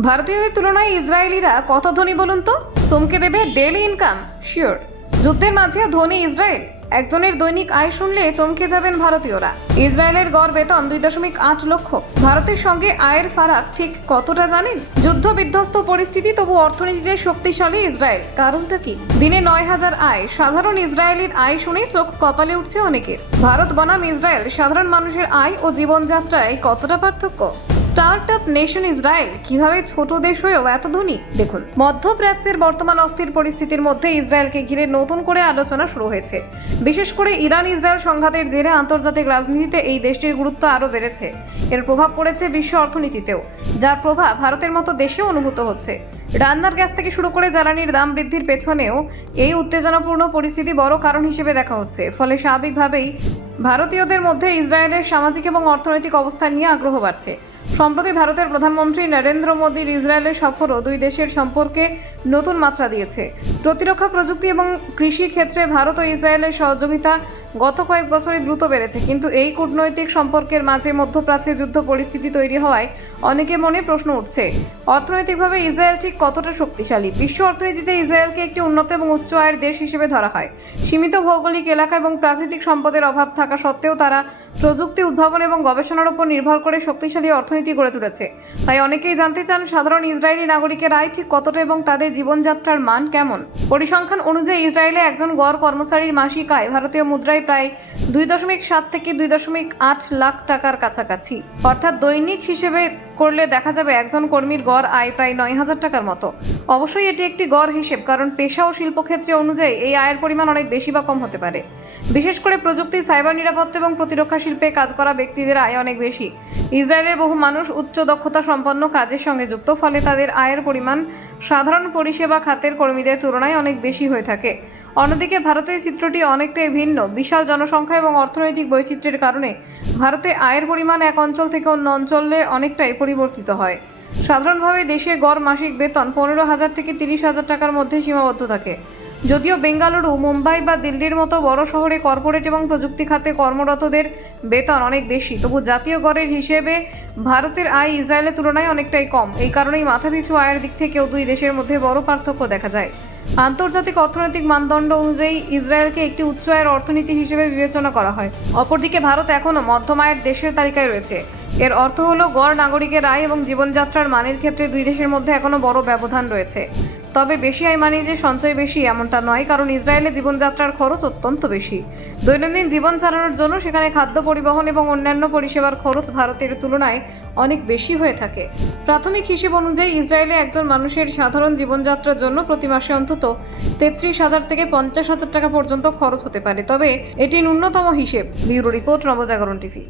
ভারতীয়দের তুলনায় ইসরায়েলিরা কত ধনী বলুন তো? চমকে দেবে ডেইলি ইনকাম, শিওর। যুদ্ধের মাঝে ধনী ইসরায়েল, একজনের দৈনিক আয় শুনলে চমকে যাবেন ভারতীয়রা। ইসরায়েলের গড় বেতন 2.8 লক্ষ। ভারতের সঙ্গে আয়ের ফারাক ঠিক কতটা জানেন? যুদ্ধ বিধ্বস্ত পরিস্থিতি, তবু অর্থনীতিতে শক্তিশালী ইসরায়েল। কারণটা কি? দিনে 9,000 আয়। সাধারণ ইসরায়েলির আয় শুনে চোখ কপালে উঠছে অনেকের। ভারত বনাম ইসরায়েল, সাধারণ মানুষের আয় ও জীবনযাত্রায় কতটা পার্থক্য? স্টার্টআপ নেশন ইসরায়েল কিভাবে ছোট দেশ হয়েও এত ধনী? দেখুন, মধ্যপ্রাচ্যের বর্তমান অস্থির পরিস্থিতির মধ্যে ইসরায়েলকে ঘিরে নতুন করে আলোচনা শুরু হয়েছে। বিশেষ করে ইরান ইসরায়েল সংঘাতের জেরে আন্তর্জাতিক রাজনীতিতে এই দেশটির গুরুত্ব আরও বেড়েছে। এর প্রভাব পড়েছে বিশ্ব অর্থনীতিতেও, যার প্রভাব ভারতের মতো দেশেও অনুভূত হচ্ছে। রান্নার গ্যাস থেকে শুরু করে জ্বালানির দাম বৃদ্ধির পেছনেও এই উত্তেজনাপূর্ণ পরিস্থিতি বড় কারণ হিসেবে দেখা হচ্ছে। ফলে স্বাভাবিকভাবেই ভারতীয়দের মধ্যে ইসরায়েলের সামাজিক এবং অর্থনৈতিক অবস্থা নিয়ে আগ্রহ বাড়ছে। সম্প্রতি ভারতের প্রধানমন্ত্রী নরেন্দ্র মোদীর ইসরায়েলের সফরও দুই দেশের সম্পর্কে নতুন মাত্রা দিয়েছে। প্রতিরক্ষা প্রযুক্তি এবং কৃষি ক্ষেত্রে ভারত ও ইসরায়েলের সহযোগিতা গত কয়েক বছরে দ্রুত বেড়েছে। কিন্তু এই কূটনৈতিক সম্পর্কের মাঝে মধ্যপ্রাচ্যে যুদ্ধ পরিস্থিতি তৈরি হওয়ায় অনেকের মনে প্রশ্ন উঠছে, অর্থনৈতিকভাবে ইসরায়েল ঠিক কতটা শক্তিশালী? বিশ্ব অর্থনীতিতে ইসরায়েলকে একটি উন্নত এবং উচ্চ আয়ের দেশ হিসেবে ধরা হয়। সীমিত ভৌগোলিক এলাকা এবং প্রাকৃতিক সম্পদের অভাব থাকা সত্ত্বেও তারা প্রযুক্তি উদ্ভাবন এবং গবেষণার উপর নির্ভর করে শক্তিশালী অর্থনীতি গড়ে তুলেছে। তাই অনেকেই জানতে চান, সাধারণ ইসরায়েলি নাগরিকের আয় ঠিক কতটা এবং তাদের জীবনযাত্রার মান কেমন। পরিসংখ্যান অনুযায়ী ইসরায়েলে একজন গড় কর্মচারীর মাসিক আয় ভারতীয় মুদ্রায় প্রায় 2.7 থেকে 2.8 লাখ টাকার কাছাকাছি। অর্থাৎ দৈনিক হিসেবে করলে দেখা যাবে একজন কর্মীর গড় আয় প্রায় 9,000 টাকার মতো। অবশ্যই এটি একটি গড় হিসেব, কারণ পেশা ও শিল্পক্ষেত্রে অনুযায়ী এই আয়ের পরিমাণ অনেক বেশি বা কম হতে পারে। বিশেষ করে প্রযুক্তি, সাইবার নিরাপত্তা এবং প্রতিরক্ষা শিল্পে কাজ করা ব্যক্তিদের আয় অনেক বেশি। ইসরায়েলের বহু মানুষ উচ্চ দক্ষতা সম্পন্ন কাজের সঙ্গে যুক্ত, ফলে তাদের আয়ের পরিমাণ সাধারণ পরিষেবা খাতের কর্মীদের তুলনায় অনেক বেশি হয়ে থাকে। অন্যদিকে ভারতের চিত্রটি অনেকটাই ভিন্ন। বিশাল জনসংখ্যা এবং অর্থনৈতিক বৈচিত্র্যের কারণে ভারতে আয়ের পরিমাণ এক অঞ্চল থেকে অন্য অঞ্চলে অনেকটাই পরিবর্তিত হয়। সাধারণভাবে দেশে গড় মাসিক বেতন 15,000 থেকে 30,000 টাকার মধ্যে সীমাবদ্ধ থাকে। যদিও বেঙ্গালুরু, মুম্বাই বা দিল্লির মতো বড় শহরে কর্পোরেট এবং প্রযুক্তি খাতে কর্মরতদের বেতন অনেক বেশি, তবু জাতীয় গড়ের হিসেবে ভারতের আয় ইসরায়েলের তুলনায় অনেকটাই কম। এই কারণেই মাথাপিছু আয়ের দিক থেকেও দুই দেশের মধ্যে বড় পার্থক্য দেখা যায়। আন্তর্জাতিক অর্থনৈতিক মানদণ্ড অনুযায়ী ইসরায়েলকে একটি উচ্চ আয়ের অর্থনীতি হিসেবে বিবেচনা করা হয়। অপরদিকে ভারত এখনও মধ্যম আয়ের দেশের তালিকায় রয়েছে। এর অর্থ হলো, গড় নাগরিকের আয় এবং জীবনযাত্রার মানের ক্ষেত্রে দুই দেশের মধ্যে এখনও বড় ব্যবধান রয়েছে। তবে বেশি আয় মানে যে সঞ্চয় বেশি এমনটা নয়, কারণ ইসরায়েলে জীবনযাত্রার খরচ অত্যন্ত বেশি। দৈনন্দিন জীবন চালানোর জন্য সেখানে খাদ্য, পরিবহন এবং অন্যান্য পরিষেবার খরচ ভারতের তুলনায় অনেক বেশি হয়ে থাকে। প্রাথমিক হিসেব অনুযায়ী ইসরায়েলে একজন মানুষের সাধারণ জীবনযাত্রার জন্য প্রতি মাসে অন্তত 33,000 থেকে 50,000 টাকা পর্যন্ত খরচ হতে পারে। তবে এটি ন্যূনতম হিসেব। Bureau report, Nabajagaran TV.